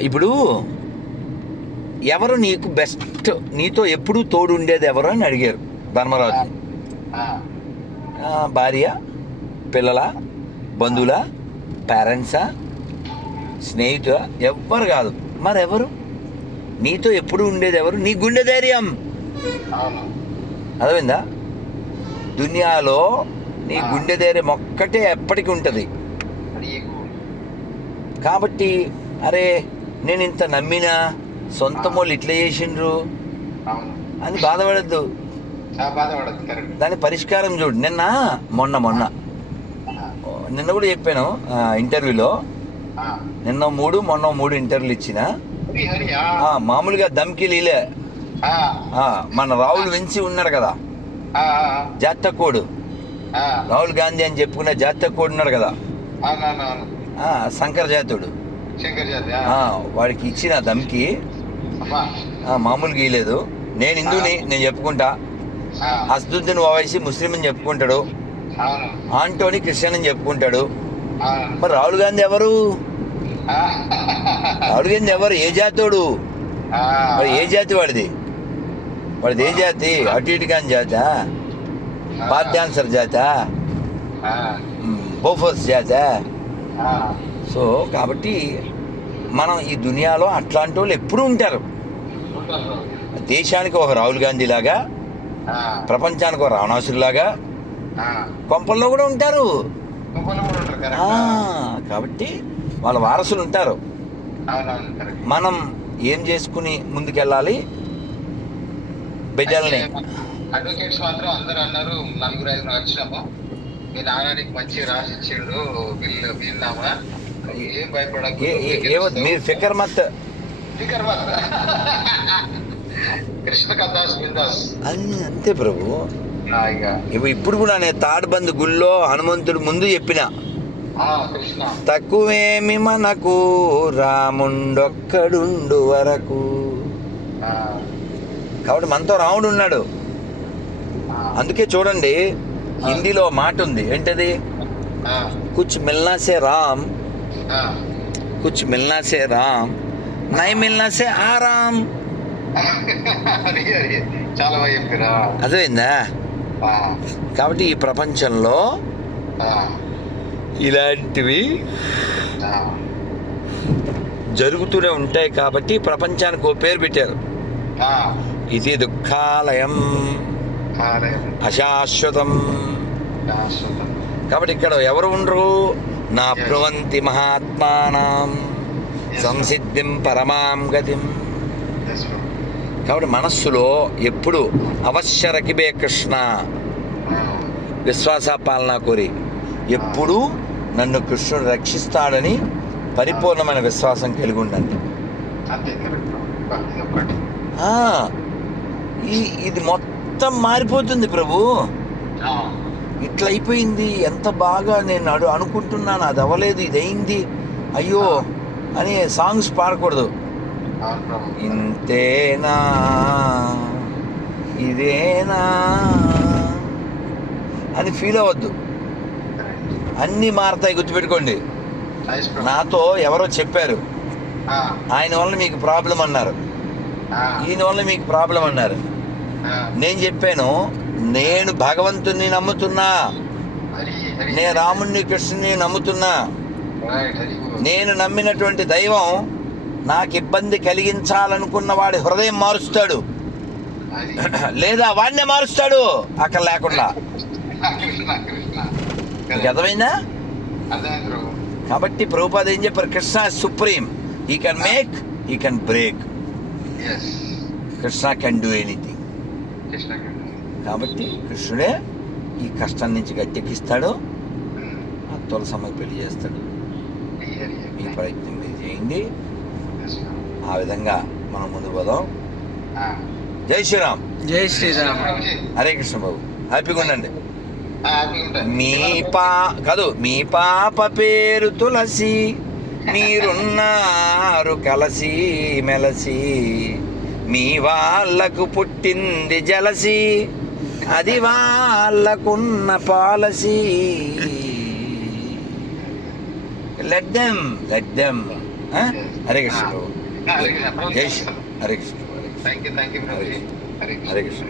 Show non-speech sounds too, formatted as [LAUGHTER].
ఇప్పుడు ఎవరు నీకు బెస్ట్ నీతో ఎప్పుడూ తోడు ఉండేది ఎవరు అని అడిగారు ధర్మరాజు. భార్య పిల్లల బంధువుల పేరెంట్సా స్నేహితుల ఎవ్వరు కాదు. మరెవరు? నీతో ఎప్పుడు ఉండేది ఎవరు? నీ గుండె ధైర్యం. అర్థమైందా? దునియాలో నీ గుండె ధైర్యం ఒక్కటే ఎప్పటికీ ఉంటుంది. కాబట్టి అరే నేను ఇంత నమ్మినా సొంత వాళ్ళు ఇట్లా చేసిండ్రు? అని బాధపడద్దు. దాని పరిష్కారం చూడు. నిన్న మొన్న మొన్న. నిన్న కూడా చెప్పాను ఇంటర్వ్యూలో. నిన్న మూడు మొన్న మూడు ఇంటర్వ్యూలు ఇచ్చిన. మామూలుగా దమ్కి లీలే. మన రాహుల్ వెంచి ఉన్నాడు కదా. ఆ, జాతకోడు ఆ, రాహుల్ గాంధీ అని చెప్పుకునే జాతకోడు ఉన్నాడు కదా. శంకర్ జాతుడు వాడికి ఇచ్చిన దమ్కి మామూలుగా ఇయలేదు నేను హిందూని నేను చెప్పుకుంటా. అసదుద్దీన్ ఓవైసీ ముస్లిం అని చెప్పుకుంటాడు ఆంటోని క్రిస్టియన్ అని చెప్పుకుంటాడు మరి రాహుల్ గాంధీ ఎవరు? రాహుల్ గాంధీ ఎవరు? ఏ జాతోడు? మరి ఏ జాతి వాడిది? వాడిది ఏ జాతి? అటు ఇటు కాని జాత? పార్ డాన్సర్ జాత? బోఫోర్స్ జాత? సో కాబట్టి మనం ఈ దునియాలో అట్లాంటి వాళ్ళు ఎప్పుడూ ఉంటారు. దేశానికి ఒక రాహుల్ గాంధీ లాగా ప్రపంచానికి ఒక రావణాసురులాగా కొంపల్లో కూడా ఉంటారు. కాబట్టి వాళ్ళ వారసులు ఉంటారు. మనం ఏం చేసుకుని ముందుకెళ్ళాలి? బిడ్డల్ని అడ్వకేట్స్ మాత్రం అందరూ అన్నారు నలుగురు ఐదు వచ్చినాము. మీ నాన్ననికి మంచి రాసి ఇచ్చిండు బిల్లు విన్నామా మీరు ఫికర్ మత్. ఫికర్ మత్. కృష్ణ కథాస్ బిందాస్. అని అంతే ప్రభు. ఇప్పుడు కూడా నేను తాడుబందు గుళ్ళో హనుమంతుడు ముందు చెప్పిన. తక్కువేమి మనకు రాముండొక్కడుండు వరకు. కాబట్టి మనతో రాముడు ఉన్నాడు. అందుకే చూడండి హిందీలో మాట ఉంది ఏంటది కుచ్ మిల్నా సే రామ్. కుచ్ మిల్నా సే రామ్ నై మిల్నా సే ఆరామ్ అది, అది. చాలా బాగా చెప్పారా? అర్థమైందా? ఆ, కాబట్టి ఈ ప్రపంచంలో ఇలాంటివి. జరుగుతూనే ఉంటాయి కాబట్టి ప్రపంచానికి ఓ పేరు పెట్టారు. ఇది దుఃఖాలయం. అశాశ్వతం. శాశ్వతం. కాబట్టి ఇక్కడ ఎవరు ఉండరు? నా ప్రవంతి మహాత్మానం సంసిద్ధిం పరమాం గతిం కాబట్టి మనస్సులో ఎప్పుడు అవశ్య రకిబే కృష్ణ. విశ్వాస పాలన కోరి. ఎప్పుడూ నన్ను కృష్ణుడు రక్షిస్తాడని పరిపూర్ణమైన విశ్వాసం కలిగి ఉండండి. ఈ ఇది మొత్తం మారిపోతుంది ప్రభు. ఆ, ఇట్లా అయిపోయింది ఎంత బాగా నేను అడు అనుకుంటున్నాను అది అవ్వలేదు ఇది అయింది అయ్యో అని సాంగ్స్ పాడకూడదు. ఇంతేనా? ఇదేనా? అని ఫీల్ అవ్వద్దు. అన్నీ మారతాయి గుర్తుపెట్టుకోండి. నాతో ఎవరో చెప్పారు. ఆయన వల్ల మీకు ప్రాబ్లం అన్నారు. ఈయన వల్ల మీకు ప్రాబ్లం అన్నారు. నేను చెప్పాను నేను భగవంతుని నమ్ముతున్నా. నేను రాముణ్ణి కృష్ణుని నమ్ముతున్నా. నేను నమ్మినటువంటి దైవం నాకు ఇబ్బంది కలిగించాలనుకున్న వాడి హృదయం మారుస్తాడు. [CLEARS THROAT] లేదా వాడినే మారుస్తాడు అక్కడ లేకుండా అర్థమైందా. కాబట్టి ప్రభుపాద ఏం చెప్పారు Krishna supreme he can make he can break. Krishna can do anything Krishna Krishna. కాబట్టి కృష్ణుడే ఈ కష్టం నుంచి గట్టెక్కిస్తాడు. ఆ తులసమ్మకి పెళ్ళి చేస్తాడు ఈ. ప్రయత్నం మీరు చేయండి. ఆ విధంగా మనం ముందు పోదాం. జై శ్రీరామ్ జై శ్రీరామ్. హరే కృష్ణ బాబు హ్యాపీగా ఉండండి. మీ పా కాదు మీ పాప పేరు తులసి మీరున్నారు కలసి మెలసి మీ వాళ్ళకు పుట్టింది జలసి అది వాళ్ళకున్న policy. Let them let them? Hare Krishna Hare Krishna. Hare Krishna. Hare Krishna.